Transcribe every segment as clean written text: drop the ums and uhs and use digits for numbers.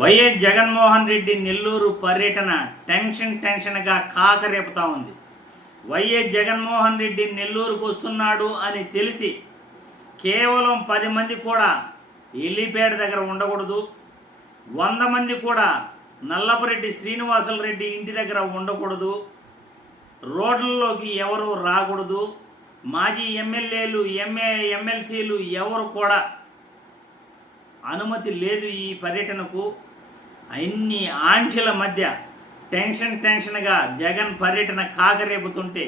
YS Jaganmohan Reddy Nellore పర్యటన టెన్షన్గా కాకరేపుతా ఉంది. వైఎస్ జగన్మోహన్ రెడ్డి నెల్లూరుకు వస్తున్నాడు అని తెలిసి కేవలం 10 మంది కూడా ఎల్లిపేట దగ్గర ఉండకూడదు, 100 మంది కూడా నల్లపరెడ్డి శ్రీనివాసులు రెడ్డి ఇంటి దగ్గర ఉండకూడదు, రోడ్లలోకి ఎవరు రాకూడదు, మాజీ ఎమ్మెల్యేలు ఎమ్మెల్సీలు ఎవరు కూడా అనుమతి లేదు ఈ పర్యటనకు. అన్ని ఆంక్షల మధ్య టెన్షన్గా జగన్ పర్యటన కాకరేపుతుంటే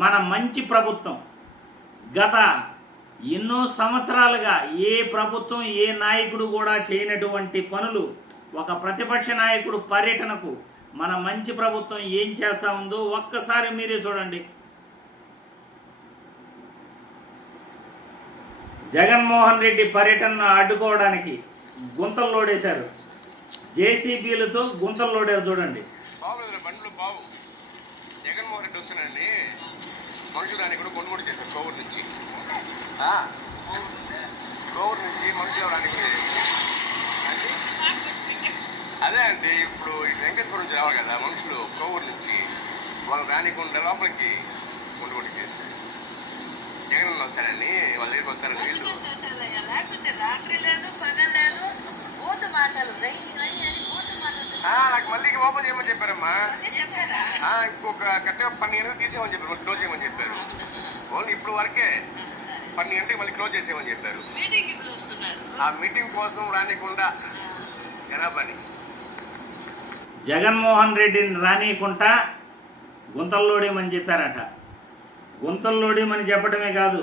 మన మంచి ప్రభుత్వం గత ఎన్నో సంవత్సరాలుగా ఏ ప్రభుత్వం ఏ నాయకుడు కూడా చేయనటువంటి పనులు ఒక ప్రతిపక్ష నాయకుడు పర్యటనకు మన మంచి ప్రభుత్వం ఏం చేస్తూ ఉందో ఒక్కసారి మీరే చూడండి. జగన్మోహన్ రెడ్డి పర్యటనను అడ్డుకోవడానికి గుంతలు లోడేశారు, జేసీబీలతో గుంతలు లోడారు. చూడండి, బండ్లు బావు జగన్మోహన్ రెడ్డి వచ్చానండి. మనుషులని కూడా కొనుగోలు చేశారు కోవూరు నుంచి మనుషులు అవడానికి. అదే అండి, ఇప్పుడు వెంకటేశ్వర నుంచి రావాలి కదా మనుషులు కోవూరు నుంచి, వాళ్ళు రానికుండా లోపలికి కొనుగోలు చేశారు. జగన్ వస్తారని వాళ్ళ దగ్గరికి వస్తారని వీళ్ళు నాకు మళ్ళీ ఓపెన్ చేయమని చెప్పారమ్మా. ఇంకొక కరెక్ట్గా 12 గంటలకు తీసేయమని చెప్పారు, క్లోజ్ చేయమని చెప్పారు. ఓన్లీ ఇప్పుడు వరకే 12 గంటలకు మళ్ళీ క్లోజ్ చేసేయమని చెప్పారు. ఆ మీటింగ్ కోసం రానికుండా జనాభాని జగన్మోహన్ రెడ్డిని రానియకుండా గుంతల్లోడేమని చెప్పారట. గుంతల్లోడేమని చెప్పడమే కాదు,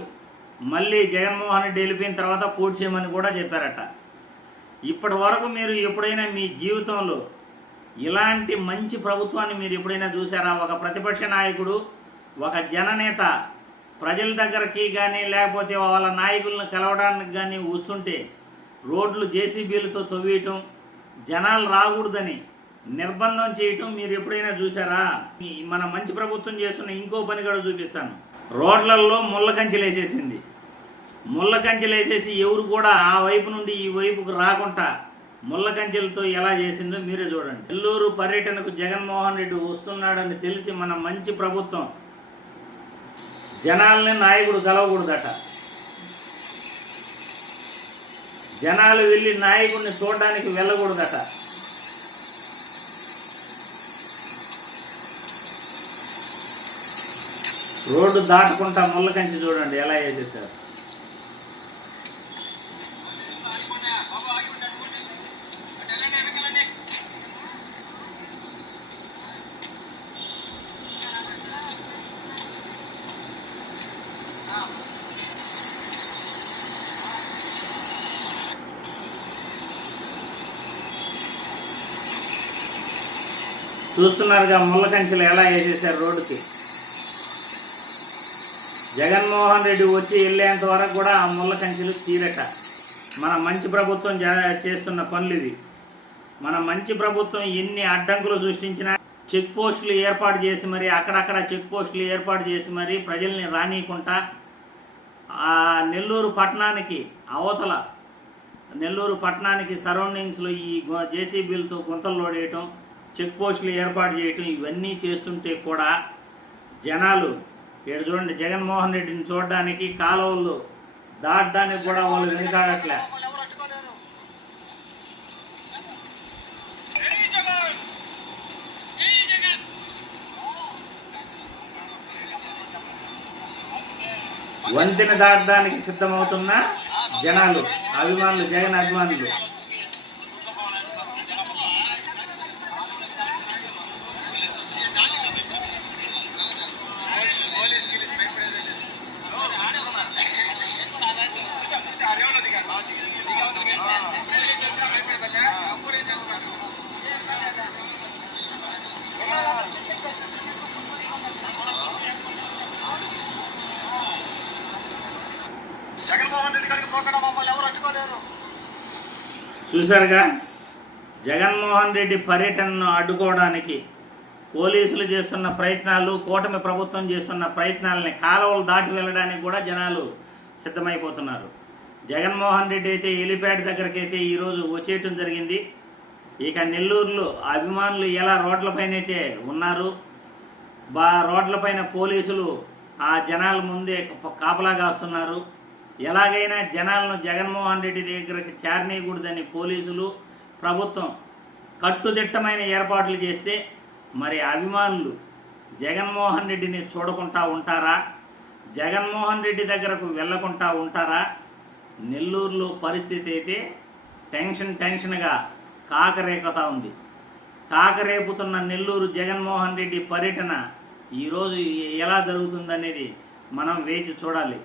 మళ్ళీ జగన్మోహన్ రెడ్డి వెళ్ళిపోయిన తర్వాత పూర్తి చేయమని కూడా చెప్పారట. ఇప్పటి వరకు మీరు ఎప్పుడైనా మీ జీవితంలో ఇలాంటి మంచి ప్రభుత్వాన్ని మీరు ఎప్పుడైనా చూసారా? ఒక ప్రతిపక్ష నాయకుడు, ఒక జననేత ప్రజల దగ్గరికి కానీ లేకపోతే వాళ్ళ నాయకులను కలవడానికి కానీ వస్తుంటే రోడ్లు జేసీబీలతో తవ్వేయటం, జనాలు రాకూడదని నిర్బంధం చేయటం మీరు ఎప్పుడైనా చూసారా? మన మంచి ప్రభుత్వం చేస్తున్న ఇంకో పని కూడా చూపిస్తాను. రోడ్లలో ముళ్ళ కంచెలు వేసేసింది. ముళ్ళ కంచెలు వేసేసి ఎవరు కూడా ఆ వైపు నుండి ఈ వైపుకు రాకుండా ముళ్ళ కంచెలతో ఎలా చేసిందో మీరే చూడండి. నెల్లూరు పర్యటనకు జగన్మోహన్ రెడ్డి వస్తున్నాడని తెలిసి మన మంచి ప్రభుత్వం జనాల్ని నాయకుడు కలవకూడదట, జనాలు వెళ్ళి నాయకుడిని చూడడానికి వెళ్ళకూడదట. రోడ్డు దాటుకుంటా ముళ్ళ కంచె చూడండి ఎలా వేసేసారు. చూస్తున్నారుగా ముళ్ళ కంచెలు ఎలా వేసేసారు రోడ్డుకి. జగన్మోహన్ రెడ్డి వచ్చి వెళ్ళేంత వరకు కూడా ఆ ముళ్ళ కంచెలు తీరట. మన మంచి ప్రభుత్వం చేస్తున్న పనులు ఇవి. మన మంచి ప్రభుత్వం ఎన్ని అడ్డంకులు సృష్టించినా చెక్ పోస్టులు ఏర్పాటు చేసి మరి అక్కడక్కడ చెక్ పోస్టులు ఏర్పాటు చేసి మరి ప్రజల్ని రానియకుండా ఆ నెల్లూరు పట్టణానికి అవతల నెల్లూరు పట్టణానికి సరౌండింగ్స్లో ఈ జేసీబీలతో గుంతలు లోడేయటం, చెక్ పోస్టులు ఏర్పాటు చేయటం ఇవన్నీ చేస్తుంటే కూడా జనాలు ఇక్కడ చూడండి, జగన్మోహన్ రెడ్డిని చూడడానికి కాలువలు దాటడానికి కూడా వాళ్ళు వెనుకాడట్లే. వంతెన దాటడానికి సిద్ధమవుతున్న జనాలు, అభిమానులు, జగన్ అభిమానులు. చూశారుగా, జగన్మోహన్ రెడ్డి పర్యటనను అడ్డుకోవడానికి పోలీసులు చేస్తున్న ప్రయత్నాలు, కూటమి ప్రభుత్వం చేస్తున్న ప్రయత్నాలని కాలువలు దాటి వెళ్ళడానికి కూడా జనాలు సిద్ధమైపోతున్నారు. జగన్మోహన్ రెడ్డి అయితే ఎలిపేట దగ్గరికి అయితే ఈరోజు వచ్చేయటం జరిగింది. ఇక నెల్లూరులో అభిమానులు ఎలా రోడ్లపైనైతే ఉన్నారు, రోడ్లపైన పోలీసులు ఆ జనాల ముందే కాపలా కాస్తున్నారు. ఎలాగైనా జనాలను జగన్మోహన్ రెడ్డి దగ్గరికి చేరనీయకూడదని పోలీసులు ప్రభుత్వం కట్టుదిట్టమైన ఏర్పాట్లు చేస్తే మరి అభిమానులు జగన్మోహన్ రెడ్డిని చూడకుండా ఉంటారా? జగన్మోహన్ రెడ్డి దగ్గరకు వెళ్ళకుండా ఉంటారా? నెల్లూరులో పరిస్థితి అయితే టెన్షన్గా కాకరేపుతా ఉంది. కాకరేపుతున్న నెల్లూరు జగన్మోహన్ రెడ్డి పర్యటన ఈరోజు ఎలా జరుగుతుందనేది మనం వేచి చూడాలి.